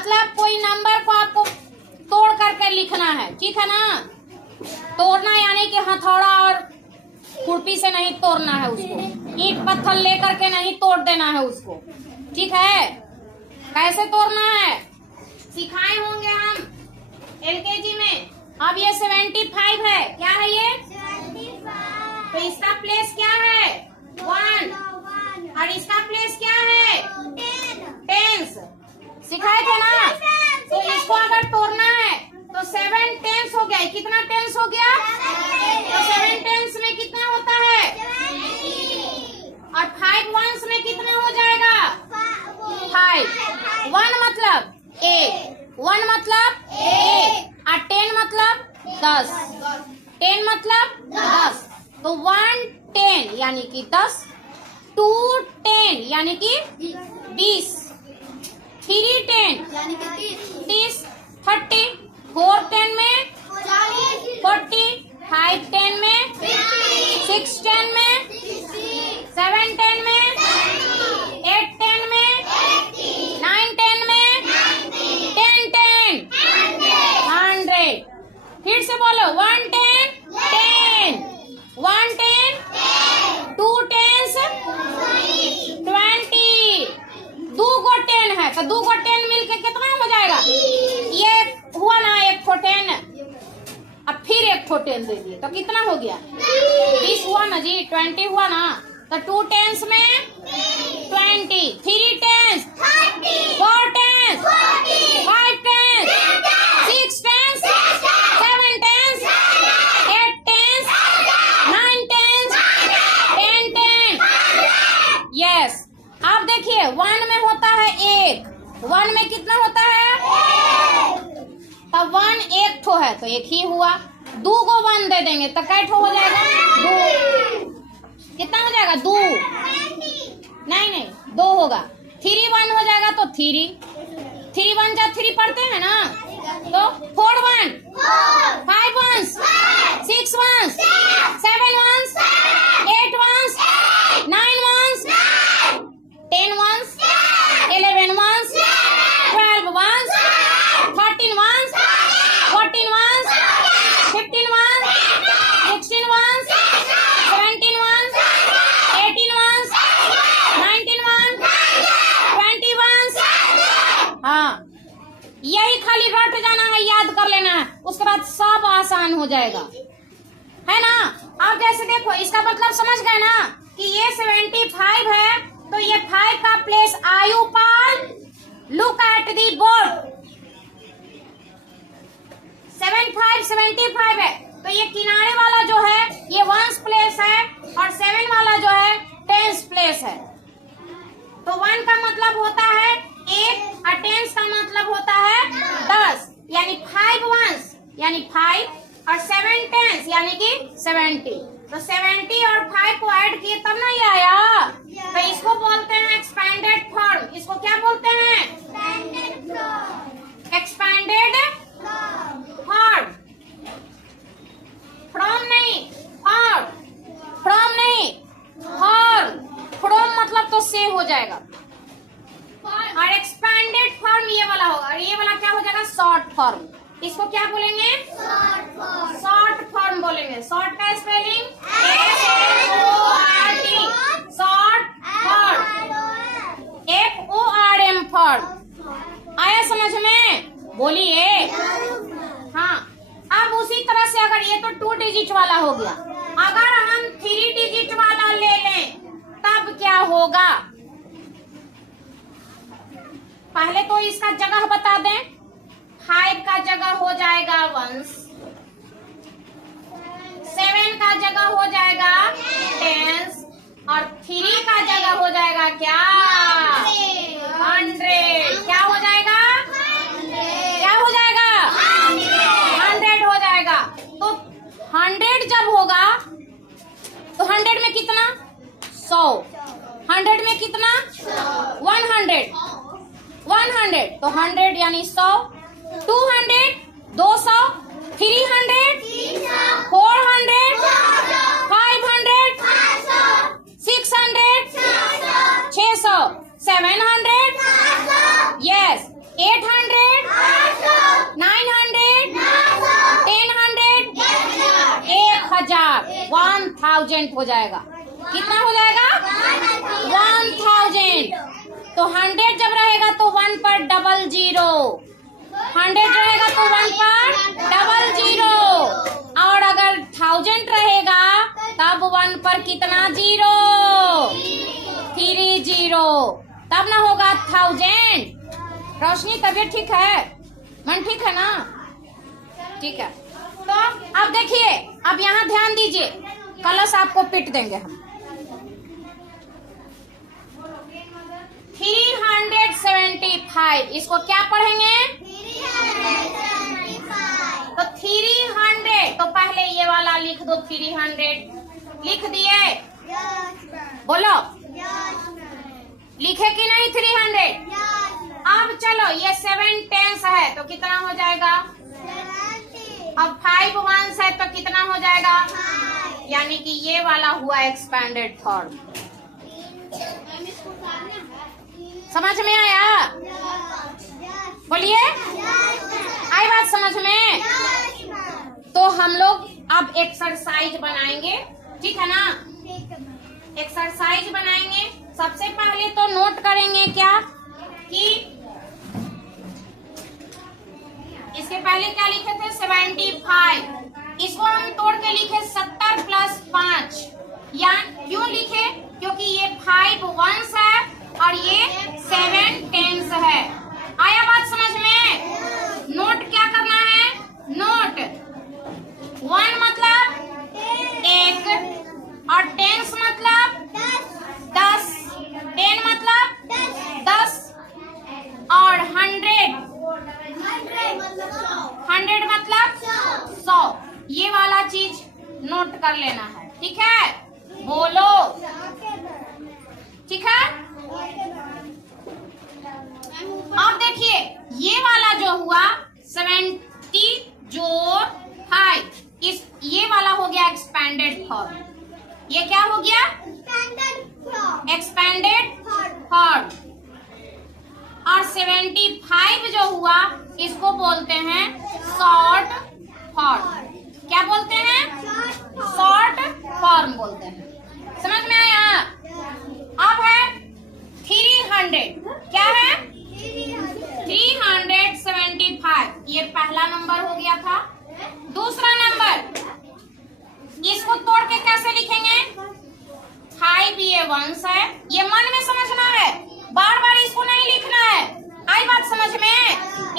मतलब कोई नंबर को आपको तोड़ करके लिखना है, ठीक है ना। तोड़ना यानी कि हथौड़ा और खुरपी से नहीं तोड़ना है उसको, ईंट पत्थर लेकर के नहीं तोड़ देना है उसको, ठीक है। कैसे तोड़ना है सिखाए होंगे हम एलकेजी में। अब ये 75 है, क्या है ये 75। तो इसका प्लेस क्या है 1 और इसका प्लेस क्या है 10 सिखाए थे ना। तो इसको अगर तोड़ना है तो 7 10 हो गया। कितना 10 हो गया तो 7 10 में कितना होता है और 5 1s में कितना हो जाएगा 5। 1 मतलब 1 मतलब और 10 मतलब 10। 10 मतलब 10। तो 1 10 यानी कि 10, 2 10 यानी कि 20, 3 10 यानी कि 30, 30, 4 10 में 40, 5 10 में 6 10 में 7 10 में 8 10 में 9 10 में 10 10 100। फिर से बोलो 1 10 10, 1 10 2 10 20। 2 को 10 है तो 2 को 10 मिलके कितना हो जाएगा। ये हुआ ना 1 को 10, अब फिर 1 को 10 दे दिए तो कितना हो गया 20 हुआ ना जी, 20 हुआ ना। तो 2 10s में 20, 3 10s 4 10s 5 10s 6 10s 7 10s 8 10s 9 10s 10 10। Yes, अब देखिए 1 में होता है 1, 1 में कितना होता है तब 1 1 ठो है तो 1 ही हुआ। 2 को 1 दे देंगे तो कै ठो हो जाएगा 2। कितना हो जाएगा 2 नहीं 2 होगा। 3 1 हो जाएगा तो 3 1 जा 3 पढ़ते हैं ना तो 4 1 5 1 6 1 7 1 8 1 9 1 10 1 11 1 12 1 13 1 14 1 15 1 16 1 17 1 18 1 19 1 20 1। हाँ, यही खाली रट जाना है, याद कर लेना है, उसके बाद सब आसान हो जाएगा, है ना। अब जैसे देखो इसका मतलब समझ गए ना कि ये 75 है तो ये 5 का प्लेस आयुपाल लुक एट दी बोर्ड। 75 है तो ये किनारे वाला जो है ये 1s प्लेस है और 7 वाला जो है 10s प्लेस है। तो 1 का मतलब होता है 1 और 10s का मतलब होता है 10, यानी 5 1s यानी 5 और 7 10s यानी कि 70। तो 70 और 5 को ऐड किए तब ना ये आया, तो इसको बोलते हैं एक्सपेंडेड फॉर्म। इसको क्या बोलते हैं एक्सपेंडेड फॉर्म। फ्रॉम नहीं फॉर्म, फ्रॉम नहीं फॉर्म, फ्रॉम मतलब तो से हो जाएगा और एक्सपेंडेड फॉर्म ये वाला होगा और ये वाला क्या हो जाएगा शॉर्ट फॉर्म। इसको क्या बोलेंगे शॉर्ट फॉर्म बोलेंगे। शॉर्ट का spelling SHORT, short form, FORM form. आया समझ में, बोलिए। हाँ, अब उसी तरह से अगर ये तो 2 डिजिट वाला हो गया, अगर हम 3 डिजिट वाला ले लें तब क्या होगा। पहले तो इसका जगह बता दें। 5 का जगह हो जाएगा 1s, 7 का जगह हो जाएगा 10s और 3 का जगह हो जाएगा क्या 100। क्या हो जाएगा क्या हो जाएगा 100 हो जाएगा। तो 100 जब होगा तो 100 में कितना 100, 100 में कितना 100 तो 100 यानी 100, 200 200, 300 400 500 600 600 700 यस 800, 900, 1000, 1000 हो जाएगा। कितना हो जाएगा? 1000। तो 100 जब रहेगा तो 1 पर 00, 100 रहेगा तो 1 पर 00, और अगर 1000 रहेगा तब 1 पर कितना 0? 30, तब ना होगा 1000। रोशनी तबीयत ठीक है? मन ठीक है ना? ठीक है। तो अब देखिए, अब यहाँ ध्यान दीजिए, कलश आपको पिट देंगे हम। 375, इसको क्या पढ़ेंगे? 375। तो 300, तो पहले ये वाला लिख दो। 300 लिख दिए? बोलो, लिखे कि नहीं 300? अब चलो, ये 7 10s है तो कितना हो जाएगा? अब 5 1s है तो कितना हो जाएगा? यानी कि ये वाला हुआ एक्सपेंडेड फॉर्म। समझ में आया? बोलिए, आई बात समझ में? तो हम लोग अब एक्सरसाइज बनाएंगे, ठीक है ना? एक्सरसाइज बनाएंगे। सबसे पहले तो नोट करेंगे क्या कि इसके पहले क्या लिखे थे? 75। इसको हम तोड़ के लिखे 70 + 5। या क्यों लिखे? क्योंकि ये 5 1s है और ये 7 10s है। आया बात समझ में? नोट क्या करना है? नोट 1 मतलब 1 और 10s मतलब 10, 10 मतलब 10 और 100 मतलब 100। ये वाला चीज नोट कर लेना है, ठीक है? बोलो, ठीक है? अब देखिए, ये वाला जो हुआ 70 जोड़ 5, ये वाला हो गया एक्सपेंडेड फॉर्म। ये क्या हो गया? Expanded form. और 75 जो हुआ इसको बोलते हैं शॉर्ट फॉर्म। क्या बोलते हैं? शॉर्ट फॉर्म बोलते हैं। समझ में आया? अब है 300। क्या है? 375। ये पहला नंबर हो गया था। दूसरा नंबर, इसको तोड़ के कैसे लिखेंगे? 5 ये 1s है। ये मन में समझना है, बार बार इसको नहीं लिखना है। आई बात समझ में?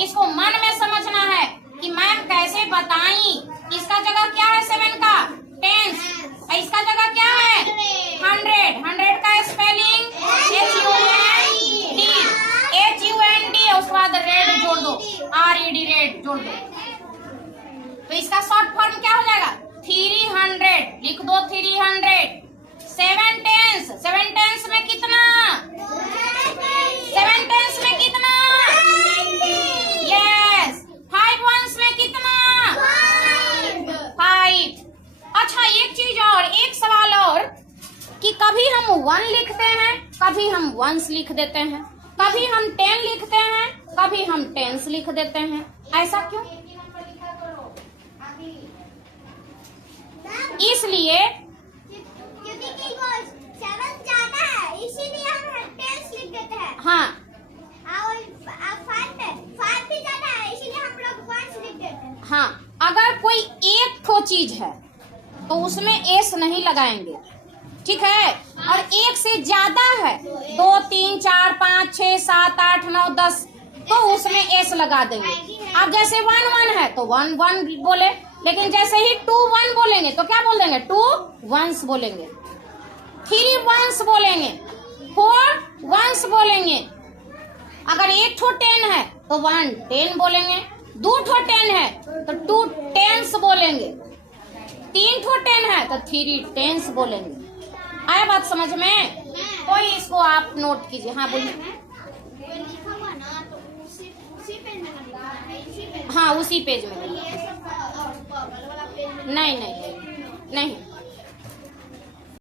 इसको मन में समझना है कि मैम कैसे बताई। इसका जगह क्या है 7 का? 10s। इसका जगह क्या है? 100। 100 का स्पेलिंग HUND, उसके बाद रेड जोड़ दो, RED, रेड जोड़ दो। तो इसका शॉर्ट फॉर्म क्या हो जाएगा? 300 लिख दो। 300। 7 10s, 7 10s में कितना? 7 10s में कितना? यस। 5 1s में कितना? 5। अच्छा, एक चीज और, एक सवाल और, कि कभी हम 1 लिखते हैं, कभी हम 1s लिख देते हैं, कभी हम 10 लिखते हैं, कभी हम 10s लिख देते हैं। ऐसा क्यों? इसलिए इसीलिए हम 10s लिख देते हैं। हाँ, फाइव भी ज्यादा है, इसीलिए हम लोग 1s लिख देते हैं। हाँ, अगर कोई एक ठो चीज है तो उसमें एस नहीं लगाएंगे, ठीक है? और एक से ज्यादा है, 2 3 4 5 6 7 8 9 10, तो उसमें एस लगा देंगे। अब जैसे 1 1 है तो 1 1 बोले, लेकिन जैसे ही 2 1 बोलेंगे तो क्या बोल देंगे? 2 1s बोलेंगे, 3 1s बोलेंगे, 4 1s बोलेंगे। अगर एक ठो 10 है तो 1 10 बोलेंगे, 2 ठो 10 है तो 2 10s बोलेंगे, 3 ठो 10 है तो 3 10s बोलेंगे। आया बात समझ में? कोई इसको आप नोट कीजिए। हाँ बोलिए। हाँ, उसी पेज में। नहीं नहीं नहीं।